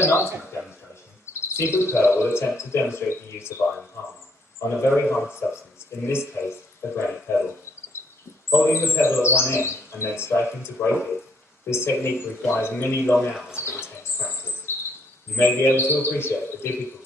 penultimate demonstration, Sigurd Kerr will attempt to demonstrate the use of iron palm on a very hard substance, in this case, a granite pebble. Holding the pebble at one end and then striking to break it, this technique requires many long hours of intense practice. You may be able to appreciate the difficulty